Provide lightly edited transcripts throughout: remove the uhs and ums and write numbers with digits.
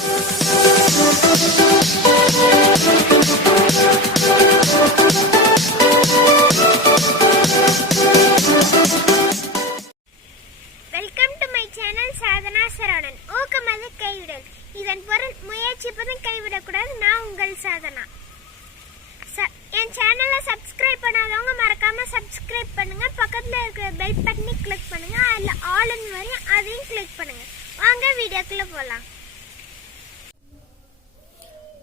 Welcome to my channel Sadhana Saravanan. ஊக்கமது கைவிடல். இதன் பொருள் முயற்சிப்பதும் கைவிடக்கூடாது. நான் உங்கள் சாதனா. என் சேனலை சப்ஸ்கிரைப் பண்ணாதவங்க மறக்காம சப்ஸ்கிரைப் பண்ணுங்க. பக்கத்துல இருக்கிற பெல் பட்டனை கிளிக் பண்ணுங்க. அதுல ஆல் இன் வரையும் அதையும் கிளிக் பண்ணுங்க. வாங்க வீடியோக்குள்ள போலாம்.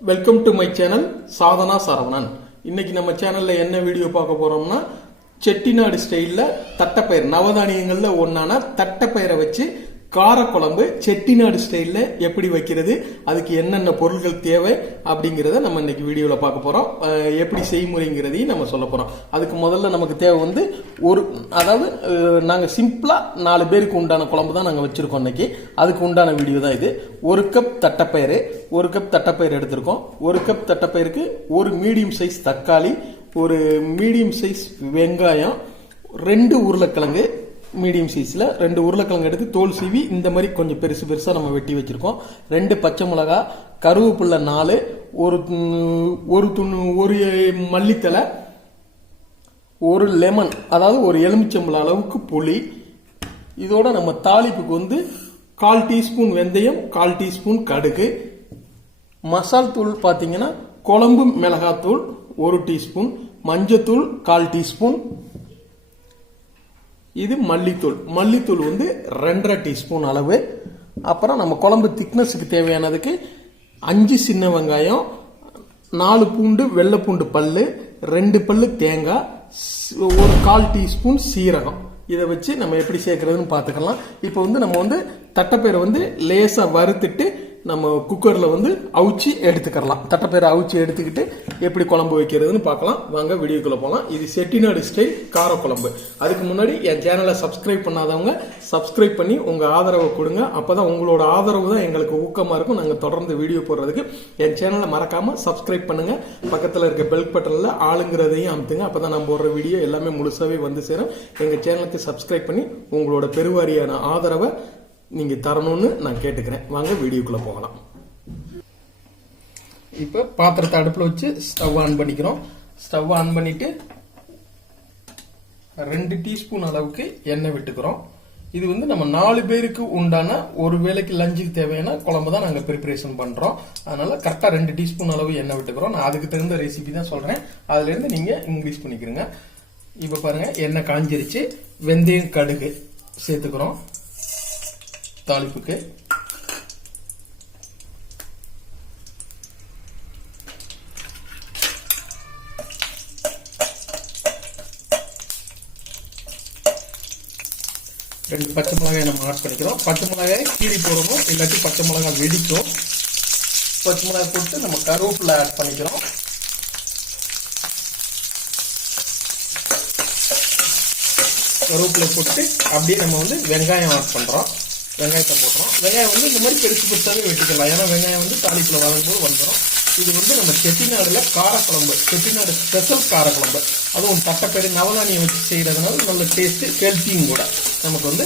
Welcome to my channel Sadhana Saravanan. இன்னைக்கு நம்ம சேனல்ல என்ன வீடியோ பார்க்க போறோம்னா, செட்டிநாடு ஸ்டைல்ல தட்டைப்பயிர் நவதானியங்கள்ல ஒன்னான தட்டைப்பயிரை வச்சு காரக்குழம்பு செட்டிநாடு ஸ்டைல்ல எப்படி வைக்கிறது, அதுக்கு என்னென்ன பொருட்கள் தேவை அப்படிங்கறத நம்ம இன்னைக்கு வீடியோல பார்க்க போறோம். எப்படி செய்முறைங்கிறதையும் நம்ம சொல்ல போறோம். அதுக்கு முதல்ல நமக்கு தேவை வந்து அதாவது நாங்க சிம்பிளா 4 பேருக்கு உண்டான குழம்பு தான் நாங்க வச்சிருக்கோம் இன்னைக்கு. அதுக்கு உண்டான வீடியோ தான் இது. 1 கப் தட்டைப்பயிறு, 1 கப் தட்டைப்பயிறு எடுத்திருக்கோம். 1 கப் தட்டைப்பயிருக்கு 1 மீடியம் சைஸ் தக்காளி, 1 மீடியம் சைஸ் வெங்காயம், 2 உருளைக்கிழங்கு மீடியம் சைஸ்ல 2 உருளைக்கிழங்கு எடுத்து தோல் சீவி இந்த மாதிரி கொஞ்சம் பெருசு பெருசா நம்ம வெட்டி வச்சிருக்கோம். 2 பச்சை மிளகா, கருவேப்பிலை 4, ஒரு மல்லித்தலை, 1 லெமன் அதாவது 1 எலுமிச்சம்பழம் அளவுக்கு புளி. இதோட நம்ம தாளிப்புக்கு வந்து 1/4 டீஸ்பூன் வெந்தயம், 1/4 டீஸ்பூன் கடுகு. மசால் தூள் பாத்தீங்கன்னா குழம்பு மிளகாத்தூள் 1 டீஸ்பூன், மஞ்சத்தூள் 1/4 டீஸ்பூன். இது மல்லித்தூள் வந்து 2.5 டீஸ்பூன் அளவு. அப்புறம் நம்ம குழம்பு திக்னஸுக்கு தேவையானதுக்கு 5 சின்ன வெங்காயம், 4 பூண்டு, வெள்ளை பூண்டு பல்லு, 2 பல்லு தேங்காய், 1/4 டீஸ்பூன் சீரகம். இதை வச்சு நம்ம எப்படி சேர்க்கறதுன்னு பார்த்துக்கலாம். இப்போ வந்து நம்ம வந்து தட்டைப்பயிரை வந்து லேசா வறுத்துட்டு நம்ம குக்கர்ல வந்து அவிச்சு எடுத்துக்கலாம். தட்டைப்பயிரை அவிச்சு எடுத்துக்கிட்டு எப்படி குழம்பு வைக்கிறதுன்னு பார்க்கலாம். வாங்க வீடியோக்குள்ள போகலாம். இது செட்டிநாடு ஸ்டைல் காரக்குழம்பு. அதுக்கு முன்னாடி என் சேனலை சப்ஸ்கிரைப் பண்ணாதவங்க சப்ஸ்கிரைப் பண்ணி உங்க ஆதரவை கொடுங்க. அப்பதான் உங்களோட ஆதரவு தான் எங்களுக்கு ஊக்கமா இருக்கும் நாங்க தொடர்ந்து வீடியோ போடுறதுக்கு. என் சேனலை மறக்காம சப்ஸ்கிரைப் பண்ணுங்க. பக்கத்துல இருக்க பெல் பட்டன்ல ஆளுங்கிறதையும் அமுத்துங்க. அப்பதான் நான் போடுற வீடியோ எல்லாமே முழுசாவே வந்து சேரும். எங்க சேனலுக்கு சப்ஸ்கிரைப் பண்ணி உங்களோட பெருவாரியான ஆதரவை நீங்க தரணும்னு நான் கேட்டுக்கிறேன். வாங்க வீடியோக்குள்ள போகலாம். இப்ப பாத்திரத்தை அடுப்புல வச்சு ஸ்டவ் ஆன் பண்ணிக்கிறோம். ஸ்டவ் ஆன் பண்ணிட்டு 2 டீஸ்பூன் அளவுக்கு எண்ணெய் விட்டுக்கிறோம். இது வந்து நம்ம 4 பேருக்கு உண்டான ஒரு வேளைக்கு லஞ்சுக்கு தேவையான குழம்பு தான் நாங்க ப்ரிப்பரேஷன் பண்றோம். அதனால கரெக்டா 2 டீஸ்பூன் அளவு எண்ணெய் விட்டுக்கிறோம். நான் அதுக்கு தகுந்த ரெசிபி தான் சொல்றேன். அதுல இருந்து நீங்க இன்க்ரீஸ் பண்ணிக்கிறீங்க. இப்ப பாருங்க எண்ணெய் காஞ்சிருச்சு. வெந்தயம் கடுகு சேர்த்துக்கிறோம் தாளிப்புக்கு. ரெண்டு பச்சை மிளகாய் நம்ம ஆட் பண்ணிக்கிறோம். பச்சை மிளகாய் கீரி போடணும், இல்லாட்டி பச்சை மிளகாய் வெடிக்கும். பச்சை மிளகாய் போட்டு நம்ம கருவேப்பிலை ஆட் பண்ணிக்கிறோம். கருவேப்பிலை போட்டு அப்படியே நம்ம வந்து வெங்காயம் ஆட் பண்றோம். வெங்காயத்தை போட்டுறோம். வெங்காயம் வந்து இந்த மாதிரி பெருசு பெருசாவே வெட்டிக்கலாம். ஏன்னா வெங்காயம் வந்து தாளிப்புல வளரும்போது வந்துடும். இது வந்து நம்ம செட்டிநாடுல காரக்குழம்பு, செட்டிநாடு ஸ்பெஷல் காரக்குழம்பு. அதுவும் தட்டைப்பயிறு நவதானியம் வச்சு செய்யறதுனால நல்ல டேஸ்ட், ஹெல்த்தியும் கூட. நமக்கு வந்து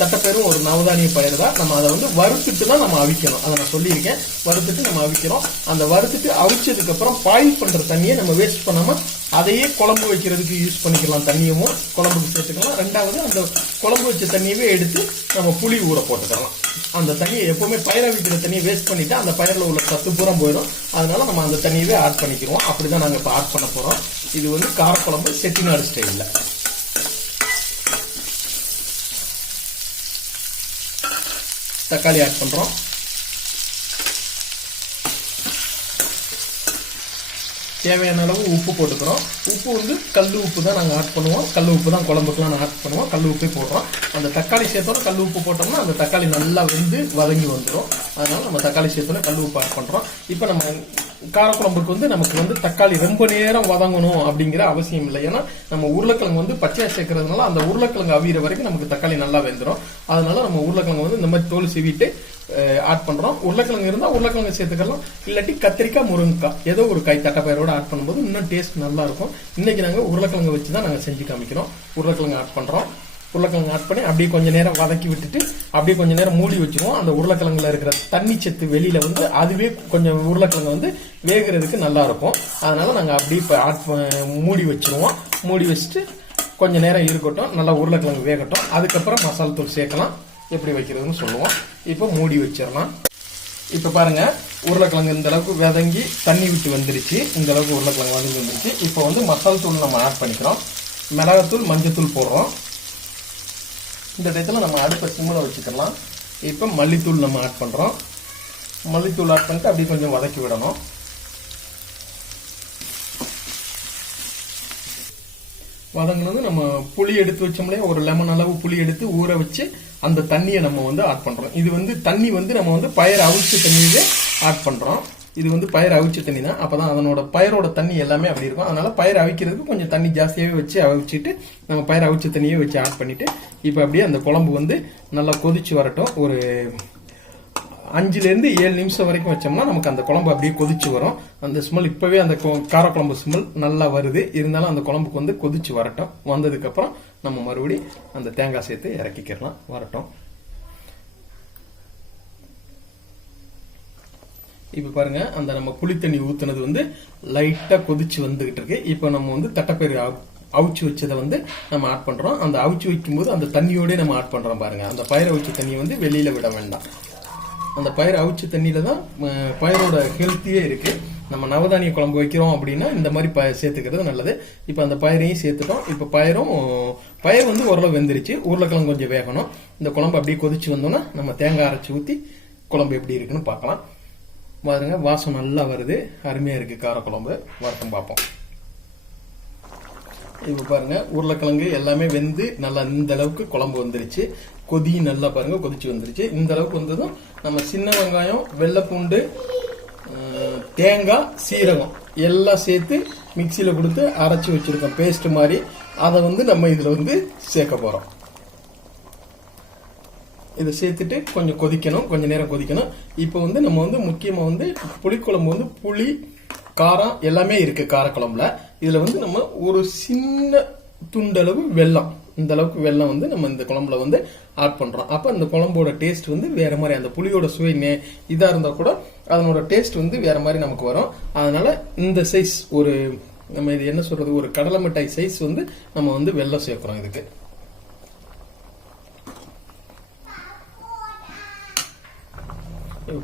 தட்டைப்பயிரும் ஒரு நவதானிய பயிர் தான். நம்ம அதை வந்து வறுத்துட்டு தான் நம்ம அவிக்கணும். அதை நான் சொல்லியிருக்கேன். வறுத்துட்டு நம்ம அவிக்கிறோம். அந்த வறுத்துட்டு அவிச்சதுக்கு அப்புறம் பாயில் பண்ற தண்ணியை நம்ம வேஸ்ட் பண்ணாம அதையே குழம்பு வைக்கிறதுக்கு யூஸ் பண்ணிக்கலாம். தண்ணியும் குழம்புக்கு சேர்த்துக்கலாம். 2வது அந்த குழம்பு வச்ச தண்ணியவே எடுத்து நம்ம புளி ஊற போட்டுக்கலாம். அந்த தண்ணியை எப்பவுமே பயிரை வைக்கிற தண்ணியை வேஸ்ட் பண்ணிட்டு அந்த பயிரில் உள்ள சத்து பூரா போயிடும். அதனால நம்ம அந்த தண்ணியவே ஆட் பண்ணிக்கிறோம். அப்படிதான் நாங்க இப்ப ஆட் பண்ண போறோம். இது வந்து காரக்குழம்பு செட்டிநாடு ஸ்டைல்ல. தக்காளி ஆட் பண்றோம். தேவையான அளவு உப்பு போட்டுக்கிறோம். உப்பு வந்து கல் உப்பு தான் நாங்கள் ஆட் பண்ணுவோம். கல் உப்பு தான் குழம்புக்குலாம் ஆட் பண்ணுவோம். கல் உப்பே போடுறோம். அந்த தக்காளி சேர்த்தோட கல் உப்பு போட்டோம்னா அந்த தக்காளி நல்லா வெந்து வதங்கி வந்துடும். அதனால நம்ம தக்காளி சேர்த்தோட கல் உப்பு ஆட் பண்றோம். இப்போ நம்ம காரக்குழம்புக்கு வந்து நமக்கு வந்து தக்காளி ரொம்ப நேரம் வதங்கணும் அப்படிங்கிற அவசியம் இல்லை. ஏன்னா நம்ம உருளைக்கிழங்கு வந்து பச்சையா சேர்க்கறதுனால அந்த உருளைக்கிழங்கு அவிகிற வரைக்கும் நமக்கு தக்காளி நல்லா வெந்துடும். அதனால நம்ம உருளைக்கிழங்கு வந்து இந்த மாதிரி தோல் சீவிட்டு ஆட் பண்றோம். உருளைக்கிழங்கு இருந்தா உருளைக்கிழங்கு சேர்த்துக்கலாம். இல்லாட்டி கத்திரிக்காய், முருங்கைக்காய் ஏதோ ஒரு காய் தட்டைப்பயிரோட ஆட் பண்ணும்போது இன்னும் டேஸ்ட் நல்லா இருக்கும். இன்னைக்கு நாங்க உருளைக்கிழங்கு வச்சுதான் நாங்க செஞ்சு காமிக்கிறோம். உருளைக்கிழங்கு ஆட் பண்றோம். உருளைக்கிழங்கு ஆட் பண்ணி அப்படியே கொஞ்ச நேரம் வதக்கி விட்டுட்டு அப்படியே கொஞ்ச நேரம் மூடி வச்சிருவோம். அந்த உருளைக்கிழங்குல இருக்கிற தண்ணி சத்து வெளியில வந்து அதுவே கொஞ்சம் உருளைக்கிழங்கு வந்து வேகிறதுக்கு நல்லா இருக்கும். அதனால நாங்க அப்படியே மூடி வச்சிருவோம். மூடி வச்சுட்டு கொஞ்ச நேரம் இருக்கட்டும், நல்லா உருளைக்கிழங்கு வேகட்டும். அதுக்கப்புறம் மசாலா தூள் சேர்க்கலாம். எப்படி வைக்கிறதுன்னு சொல்லுவோம். இப்போ மூடி வச்சிடலாம். இப்ப பாருங்க, உருளைக்கிழங்கு இந்த அளவுக்கு வதங்கி தண்ணி விட்டு வந்துருச்சு. இந்த அளவுக்கு உருளைக்கிழங்கு வதங்கி வந்துருச்சு. இப்போ வந்து மசாலா தூள் நம்ம ஆட் பண்ணிக்கிறோம். மிளகாத்தூள், மஞ்சத்தூள் போடுறோம். இந்த டயத்தில் நம்ம அடுப்பை சிம்மில் வச்சுக்கலாம். இப்போ மல்லித்தூள் நம்ம ஆட் பண்றோம். மல்லித்தூள் ஆட் பண்ணிட்டு அப்படியே கொஞ்சம் வதக்கி விடணும். வதங்கினது நம்ம புளி எடுத்து வச்சோம்லே, ஒரு லெமன் அளவு புளி எடுத்து ஊற வச்சு அந்த தண்ணியை நம்ம வந்து ஆட் பண்றோம். இது வந்து தண்ணி வந்து நம்ம வந்து பயிர் அவிச்ச தண்ணியே ஆட் பண்றோம். இது வந்து பயிர் அவிச்ச தண்ணி தான். அப்பதான் அதனோட பயிரோட தண்ணி எல்லாமே அப்படி இருக்கும். அதனால பயிர் அவிக்கிறதுக்கு கொஞ்சம் தண்ணி ஜாஸ்தியாவே வச்சு அவிச்சிட்டு நம்ம பயிர் அவிச்ச தண்ணியே வச்சு ஆட் பண்ணிட்டு இப்ப அப்படியே அந்த குழம்பு வந்து நல்லா கொதிச்சு வரட்டும். ஒரு 5 to 7 நிமிஷம் வரைக்கும் வச்சோம்னா நமக்கு அந்த குழம்பு அப்படியே கொதிச்சு வரும். அந்த ஸ்மெல் இப்பவே அந்த காரக்குழம்பு ஸ்மெல் நல்லா வருது. இருந்தாலும் அந்த குழம்புக்கு வந்து கொதிச்சு வரட்டும். வந்ததுக்கு அப்புறம் நம்ம மறுபடியும் அந்த தேங்காய் சேர்த்து இறக்கிக்கலாம். வரட்டும். இப்ப பாருங்க, அந்த நம்ம புளி தண்ணி ஊத்துனது வந்து லைட்டா கொதிச்சு வந்துகிட்டு இருக்கு. இப்ப நம்ம வந்து தட்டைப்பயிறு அவிச்சு வச்சதை வந்து நம்ம ஆட் பண்றோம். அந்த அவிச்சு வைக்கும் போது அந்த தண்ணியோட நம்ம ஆட் பண்றோம். பாருங்க, அந்த பயிரை அவிச்ச தண்ணியை வந்து வெளியில விட வேண்டாம். அந்த பயிர் அவிச்ச தண்ணியில தான் பயிரோட ஹெல்த்தியே இருக்கு. நம்ம நவதானிய குழம்பு வைக்கிறோம் அப்படின்னா இந்த மாதிரி சேர்த்துக்கிறது நல்லது. இப்ப அந்த பயிரையும் சேர்த்துட்டோம். இப்ப பயிர் வந்து ஓரளவு வெந்துருச்சு. உருளைக்கிழங்கு கொஞ்சம் வேகணும். இந்த குழம்பு அப்படியே கொதிச்சு வந்தோம்னா நம்ம தேங்காய் அரைச்சி ஊத்தி குழம்பு எப்படி இருக்குன்னு பார்க்கலாம். பாருங்க, வாசம் நல்லா வருது. அருமையா இருக்கு காரக்குழம்பு. வரைக்கும் பார்ப்போம். இப்ப பாருங்க, உருளைக்கிழங்கு எல்லாமே வெந்து நல்லா இந்த அளவுக்கு குழம்பு வந்துருச்சு. கொதி நல்லா பாருங்க கொதிச்சு வந்துருச்சு. இந்த அளவுக்கு வந்ததும் நம்ம சின்ன வெங்காயம், வெள்ளைப்பூண்டு, தேங்காய், சீரகம் எல்லாம் சேர்த்து மிக்சியில கொடுத்து அரைச்சு வச்சிருக்கோம் பேஸ்ட் மாதிரி. அதை வந்து நம்ம இதுல வந்து சேர்க்க போறோம். இதை சேர்த்துட்டு கொஞ்சம் கொதிக்கணும், கொஞ்ச நேரம் கொதிக்கணும். இப்ப வந்து நம்ம வந்து முக்கியமா வந்து புளிக்குழம்பு வந்து புளி, காரம் எல்லாமே இருக்கு காரக்குழம்புல. இதுல வந்து நம்ம ஒரு சின்ன துண்டளவு வெல்லம், இந்த அளவுக்கு வெல்லம் வந்து நம்ம இந்த குழம்புல வந்து ஆட் பண்றோம். அப்ப அந்த குழம்போட டேஸ்ட் வந்து வேற மாதிரி, அந்த புளியோட சுவை இதா இருந்தா கூட அதனோட டேஸ்ட் வந்து வேற மாதிரி நமக்கு வரும். அதனால இந்த சைஸ் ஒரு நம்ம இது என்ன சொல்றது, ஒரு கடலை மிட்டாய் சைஸ் வந்து நம்ம வந்து வெல்லம் சேர்க்கிறோம் இதுக்கு.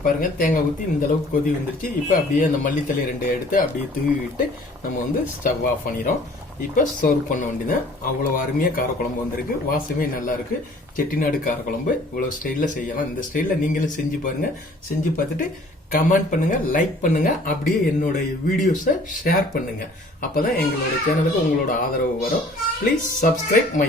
பாருங்க, தேங்காய் ஊத்தி இந்த அளவுக்கு கொதி வந்துருச்சு. இப்ப அப்படியே அந்த மல்லித்தலை 2 எடுத்து அப்படியே தூவிட்டு நம்ம வந்து ஸ்டவ் ஆஃப் பண்ணிடும். இப்ப சர்வ் பண்ண வேண்டியதான். அவ்வளவு அருமையா காரக்குழம்பு வந்திருக்கு. வாசமே நல்லா இருக்கு. செட்டிநாடு காரக்குழம்பு இவ்வளவு ஸ்டைல்ல செய்யலாம். இந்த ஸ்டைல்ல நீங்களும் செஞ்சு பாருங்க. செஞ்சு பார்த்துட்டு கமெண்ட் பண்ணுங்க, லைக் பண்ணுங்க, அப்படியே என்னோட வீடியோஸை ஷேர் பண்ணுங்க. அப்பதான் எங்களோட சேனலுக்கு உங்களோட ஆதரவு வரும். Please subscribe my